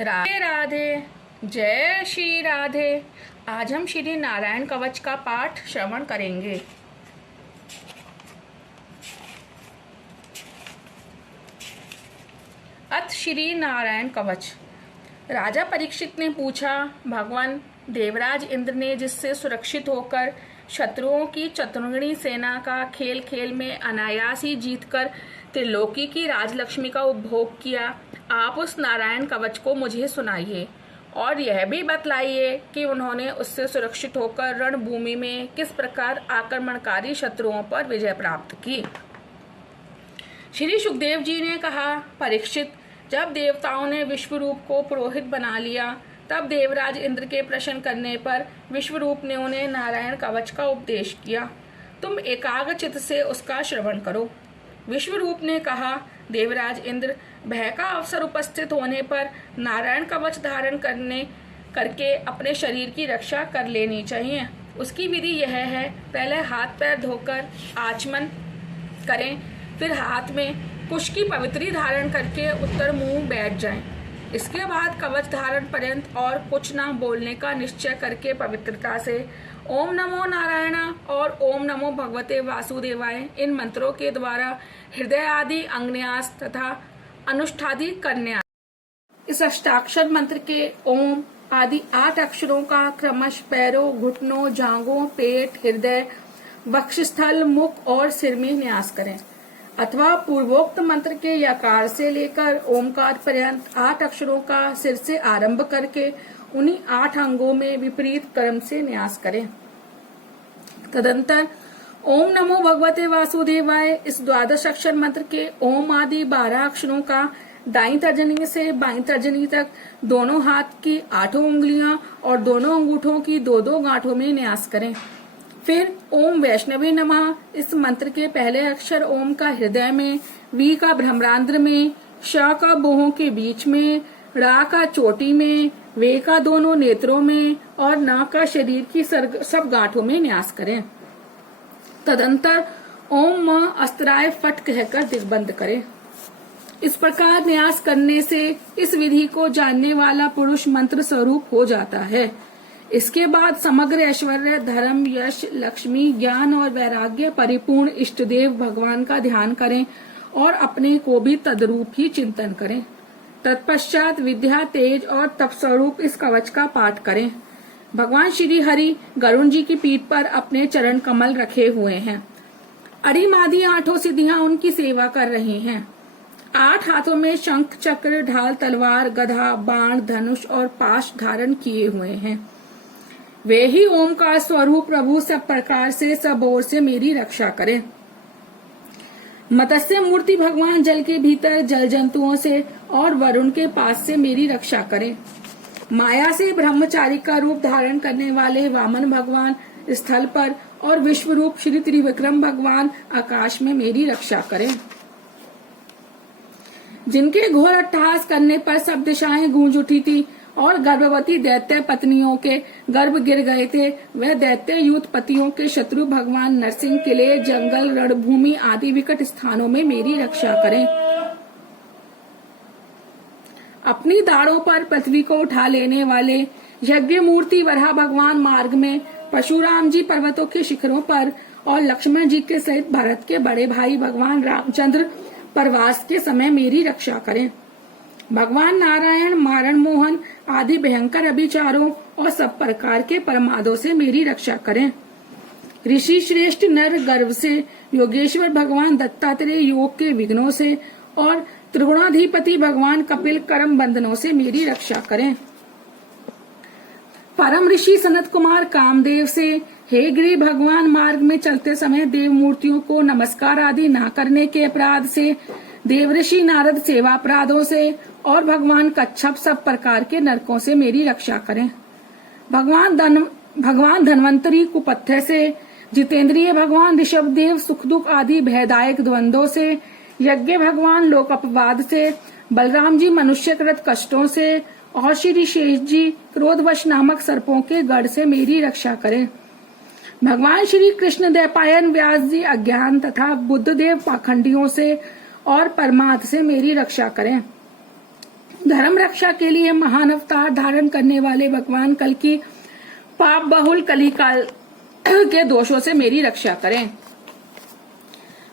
राधे राधे। जय श्री राधे। आज हम श्री नारायण कवच का पाठ श्रवण करेंगे। अथ श्री नारायण कवच। राजा परीक्षित ने पूछा, भगवान देवराज इंद्र ने जिससे सुरक्षित होकर शत्रुओं की चतुर्गणी सेना का खेल खेल में अनायास ही जीतकर त्रिलोकी की राजलक्ष्मी का उपभोग किया, आप उस नारायण कवच को मुझे सुनाइए और यह भी बतलाइए कि उन्होंने उससे सुरक्षित होकर रणभूमि में किस प्रकार आक्रमणकारी शत्रुओं पर विजय प्राप्त की। श्री सुखदेव जी ने कहा, परीक्षित, जब देवताओं ने विश्वरूप को पुरोहित बना लिया तब देवराज इंद्र के प्रश्न करने पर विश्वरूप ने उन्हें नारायण कवच का उपदेश किया। तुम एकाग्र चित्त से उसका श्रवण करो। विश्वरूप ने कहा, देवराज इंद्र, भय का अवसर उपस्थित होने पर नारायण कवच धारण करके अपने शरीर की रक्षा कर लेनी चाहिए। उसकी विधि यह है, पहले हाथ पैर धोकर आचमन करें, फिर हाथ में कुश की पवित्री धारण करके उत्तर मुंह बैठ जाएं। इसके बाद कवच धारण पर्यंत और कुछ न बोलने का निश्चय करके पवित्रता से ओम नमो नारायण और ओम नमो भगवते वासुदेवाय इन मंत्रों के द्वारा हृदय आदि अंगन्यास तथा अनुष्ठादि करने। इस अष्टाक्षर मंत्र के ओम आदि 8 अक्षरों का क्रमश पैरों, घुटनों, जांघों, पेट, हृदय, वक्षस्थल, मुख और सिर में न्यास करें, अथवा पूर्वोक्त मंत्र के यकार से लेकर ओमकार पर्यंत 8 अक्षरों का सिर से आरंभ करके उन्हीं 8 अंगों में विपरीत क्रम से न्यास करें। तदंतर ओम नमो भगवते वासुदेवाय इस 12 अक्षर मंत्र के ओम आदि 12 अक्षरों का दाईं तर्जनी से बाईं तर्जनी तक दोनों हाथ की 8 उंगलियां और दोनों अंगूठों की 2-2 गांठों में न्यास करें। फिर ओम वैष्णवे नमः इस मंत्र के पहले अक्षर ओम का हृदय में, वी का भ्रमरांध्र में, श का भुहों के बीच में, रा का चोटी में, वे का दोनों नेत्रों में और न का शरीर की सब गांठों में न्यास करें। तदंतर ओम म अस्त्राय फट कहकर दिग्बंध करें। इस प्रकार न्यास करने से इस विधि को जानने वाला पुरुष मंत्र स्वरूप हो जाता है। इसके बाद समग्र ऐश्वर्य, धर्म, यश, लक्ष्मी, ज्ञान और वैराग्य परिपूर्ण इष्टदेव भगवान का ध्यान करें और अपने को भी तदरूप ही चिंतन करें। तत्पश्चात विद्या, तेज और तप स्वरूप इस कवच का पाठ करें। भगवान श्री हरि गरुण जी की पीठ पर अपने चरण कमल रखे हुए हैं। अरिमादि 8 सिद्धियां उनकी सेवा कर रही हैं। 8 हाथों में शंख, चक्र, ढाल, तलवार, गधा, बाण, धनुष और पाश धारण किए हुए हैं। वे ही ओमकार स्वरूप प्रभु सब प्रकार से सब ओर से मेरी रक्षा करें। मत्स्य मूर्ति भगवान जल के भीतर जल जंतुओं से और वरुण के पास से मेरी रक्षा करें। माया से ब्रह्मचारी का रूप धारण करने वाले वामन भगवान स्थल पर और विश्वरूप श्री त्रिविक्रम भगवान आकाश में मेरी रक्षा करें। जिनके घोर अट्टहास करने पर सब दिशाएं गूंज उठी थी और गर्भवती दैत्य पत्नियों के गर्भ गिर गए थे, वह दैत्य यूथपतियों के शत्रु भगवान नरसिंह किले, जंगल, रणभूमि आदि विकट स्थानों में मेरी रक्षा करें। अपनी दाढ़ों पर पृथ्वी को उठा लेने वाले यज्ञ मूर्ति वराह भगवान मार्ग में, परशुराम जी पर्वतों के शिखरों पर और लक्ष्मण जी के सहित भरत के बड़े भाई भगवान रामचंद्र प्रवास के समय मेरी रक्षा करें। भगवान नारायण मारण मोहन आदि भयंकर अभिचारों और सब प्रकार के परमादों से मेरी रक्षा करें। ऋषि श्रेष्ठ नर गर्भ से, योगेश्वर भगवान दत्तात्रेय योग के विघ्नों से और त्रिगुणाधिपति भगवान कपिल कर्म बंधनों से मेरी रक्षा करें। परम ऋषि सनत कुमार कामदेव से, हे गिरि भगवान मार्ग में चलते समय देव मूर्तियों को नमस्कार आदि न करने के अपराध से, देवऋषि नारद सेवा अपराधों से और भगवान कच्छप सब प्रकार के नरकों से मेरी रक्षा करें। भगवान धन्वंतरी कुपथ्य से, जितेंद्रिय भगवान ऋषभ देव सुख दुख आदि भयदायक द्वंद्वों से, यज्ञ भगवान लोक अपवाद से, बलराम जी मनुष्यकृत कष्टों से और श्री शेष जी क्रोधवश नामक सर्पों के गढ़ से मेरी रक्षा करें। भगवान श्री कृष्ण द्वैपायन व्यास जी अज्ञान तथा बुद्ध देव पाखंडियों से और परमार्थ से मेरी रक्षा करें। धर्म रक्षा के लिए महान अवतार धारण करने वाले भगवान कल की पाप बहुल कलिकाल के दोषों से मेरी रक्षा करें।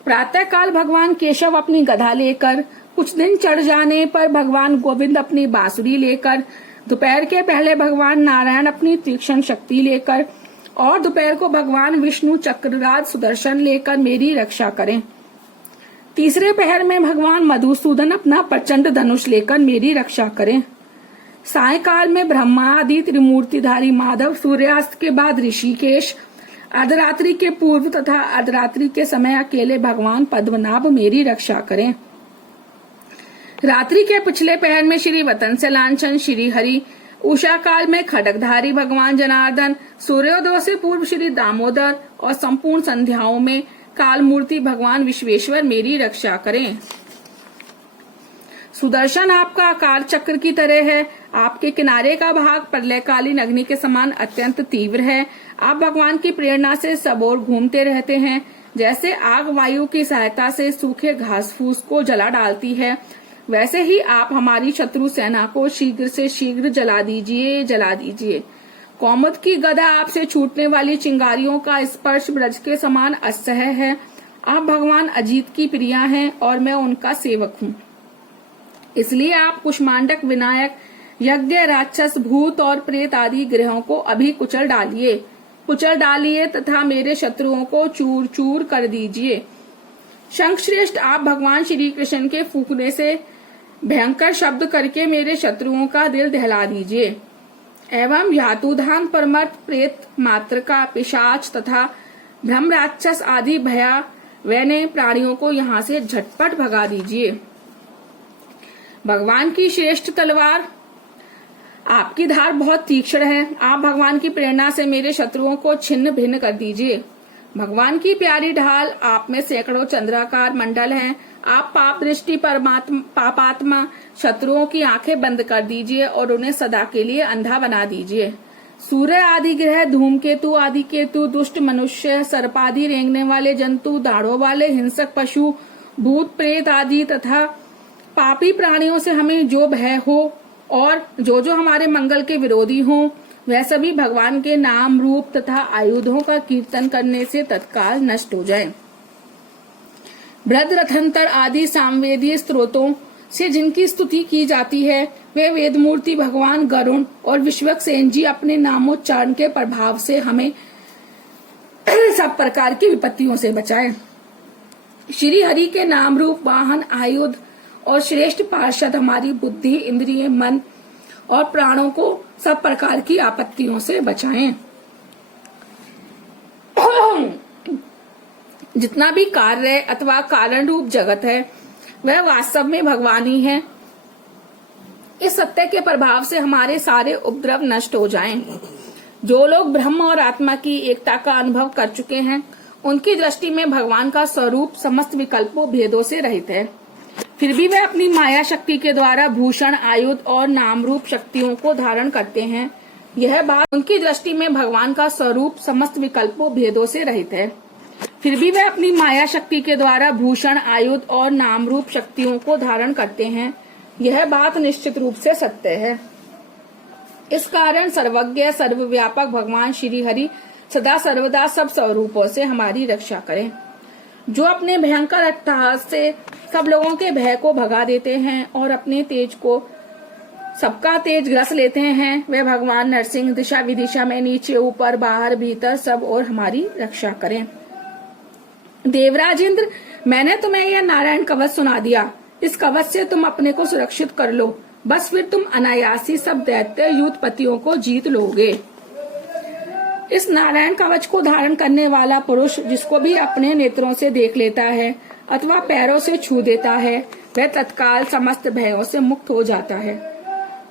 प्रातः काल भगवान केशव अपनी गदा लेकर, कुछ दिन चढ़ जाने पर भगवान गोविंद अपनी बांसुरी लेकर, दोपहर के पहले भगवान नारायण अपनी तीक्ष्ण शक्ति लेकर और दोपहर को भगवान विष्णु चक्रराज सुदर्शन लेकर मेरी रक्षा करें। तीसरे पहर में भगवान मधुसूदन अपना प्रचंड धनुष लेकर मेरी रक्षा करें। सायकाल में ब्रह्मा आदि त्रिमूर्तिधारी माधव, सूर्यास्त के बाद ऋषिकेश, अर्धरात्रि के पूर्व तथा अर्धरात्रि के समय अकेले भगवान पद्मनाभ मेरी रक्षा करें। रात्रि के पिछले पहर में श्री वत्स्य लांछन श्री हरि, उषा काल में खड्गधारी भगवान जनार्दन, सूर्योदय से पूर्व श्री दामोदर और संपूर्ण संध्याओं में काल मूर्ति भगवान विश्वेश्वर मेरी रक्षा करें। सुदर्शन आपका आकार चक्र की तरह है। आपके किनारे का भाग प्रलयकालीन अग्नि के समान अत्यंत तीव्र है। आप भगवान की प्रेरणा से सब ओर घूमते रहते हैं। जैसे आग वायु की सहायता से सूखे घास फूस को जला डालती है, वैसे ही आप हमारी शत्रु सेना को शीघ्र से शीघ्र जला दीजिए, जला दीजिए। कौमुद की गदा आपसे छूटने वाली चिंगारियों का स्पर्श ब्रज के समान असह्य है। आप भगवान अजीत की प्रिया हैं और मैं उनका सेवक हूँ। इसलिए आप कुष्मांडक, विनायक, यज्ञ, राक्षस, भूत और प्रेत आदि ग्रहों को अभी कुचल डालिए तथा मेरे शत्रुओं को चूर चूर कर दीजिए। शंखश्रेष्ठ, आप भगवान श्री कृष्ण के फूंकने से भयंकर शब्द करके मेरे शत्रुओं का दिल दहला दीजिए। एवं यातुधान, परमर्थ, प्रेत, मातृका, पिशाच तथा ब्रह्म राक्षस आदि भयावह प्राणियों को यहाँ से झटपट भगा दीजिए। भगवान की श्रेष्ठ तलवार, आपकी धार बहुत तीक्ष्ण है। आप भगवान की प्रेरणा से मेरे शत्रुओं को छिन्न भिन्न कर दीजिए। भगवान की प्यारी ढाल, आप में सैकड़ों चंद्राकार मंडल हैं। आप पाप दृष्टि पापात्मा शत्रुओं की आंखें बंद कर दीजिए और उन्हें सदा के लिए अंधा बना दीजिए। सूर्य आदि ग्रह, धूमकेतु आदि केतु, दुष्ट मनुष्य, सर्पादि रेंगने वाले जंतु, दाढ़ों वाले हिंसक पशु, भूत प्रेत आदि तथा पापी प्राणियों से हमें जो भय हो और जो हमारे मंगल के विरोधी हो, वह सभी भगवान के नाम, रूप तथा आयुधों का कीर्तन करने से तत्काल नष्ट हो जाए। बृहद रथंतर आदि सामवेदीय स्त्रोतों से जिनकी स्तुति की जाती है, वे वेदमूर्ति भगवान गरुण और विश्वक्सेन जी अपने नामोच्चारण के प्रभाव से हमें सब प्रकार की विपत्तियों से बचाएं। श्री हरि के नाम, रूप, वाहन, आयुध और श्रेष्ठ पार्षद हमारी बुद्धि, इंद्रिय, मन और प्राणों को सब प्रकार की आपत्तियों से बचाएं। जितना भी कार्य अथवा कारण रूप जगत है, वह वास्तव में भगवान ही है। इस सत्य के प्रभाव से हमारे सारे उपद्रव नष्ट हो जाएं। जो लोग ब्रह्म और आत्मा की एकता का अनुभव कर चुके हैं, उनकी दृष्टि में भगवान का स्वरूप समस्त विकल्पों भेदों से रहित है। फिर भी वे अपनी माया शक्ति के द्वारा भूषण, आयुध और नाम रूप शक्तियों को धारण करते हैं। यह बात उनकी दृष्टि में भगवान का स्वरूप समस्त विकल्पों भेदों से रहित है। फिर भी वे अपनी माया शक्ति के द्वारा भूषण, आयुध और नाम रूप शक्तियों को धारण करते हैं। यह बात निश्चित रूप से सत्य है। इस कारण सर्वज्ञ, सर्वव्यापक भगवान श्री हरि सदा सर्वदा सब स्वरूपों से हमारी रक्षा करें। जो अपने भयंकर अट्टहास से सब लोगों के भय को भगा देते हैं और अपने तेज को सबका तेज ग्रस लेते हैं, वे भगवान नरसिंह दिशा विदिशा में नीचे ऊपर बाहर भीतर सब और हमारी रक्षा करें। देवराज इंद्र, मैंने तुम्हें यह नारायण कवच सुना दिया। इस कवच से तुम अपने को सुरक्षित कर लो, बस फिर तुम अनायासी सब दैत्य युद्धपतियों को जीत लोगे। इस नारायण कवच को धारण करने वाला पुरुष जिसको भी अपने नेत्रों से देख लेता है अथवा पैरों से छू देता है, वह तत्काल समस्त भयों से मुक्त हो जाता है।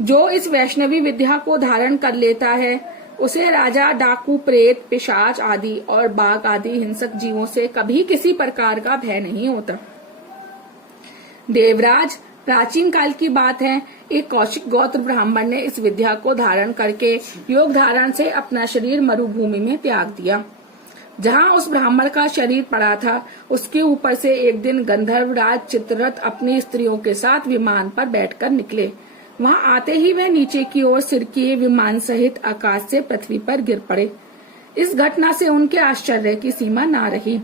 जो इस वैष्णवी विद्या को धारण कर लेता है, उसे राजा, डाकू, प्रेत, पिशाच आदि और बाघ आदि हिंसक जीवों से कभी किसी प्रकार का भय नहीं होता। देवराज, प्राचीन काल की बात है, एक कौशिक गोत्र ब्राह्मण ने इस विद्या को धारण करके योग धारण से अपना शरीर मरुभूमि में त्याग दिया। जहाँ उस ब्राह्मण का शरीर पड़ा था, उसके ऊपर से एक दिन गंधर्वराज चित्ररथ अपनी स्त्रियों के साथ विमान पर बैठकर निकले। वहां आते ही वे नीचे की ओर सिर किए विमान सहित आकाश से पृथ्वी पर गिर पड़े। इस घटना से उनके आश्चर्य की सीमा ना रही।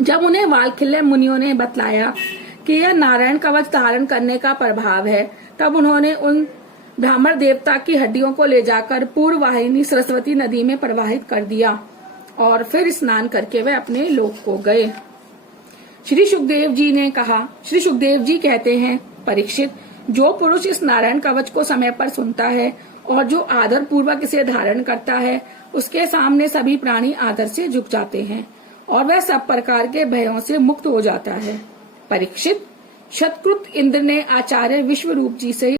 जब उन्हें वालखिल्य मुनियों ने बतलाया कि यह नारायण कवच धारण करने का प्रभाव है, तब उन्होंने उन ब्राह्मण देवता की हड्डियों को ले जाकर पूर्व वाहिनी सरस्वती नदी में प्रवाहित कर दिया और फिर स्नान करके वे अपने लोक को गए। श्री सुखदेव जी कहते हैं, परीक्षित, जो पुरुष इस नारायण कवच को समय पर सुनता है और जो आदर पूर्वक इसे धारण करता है, उसके सामने सभी प्राणी आदर से झुक जाते हैं और वह सब प्रकार के भयों से मुक्त हो जाता है। परीक्षित, शतकृत इंद्र ने आचार्य विश्वरूप जी से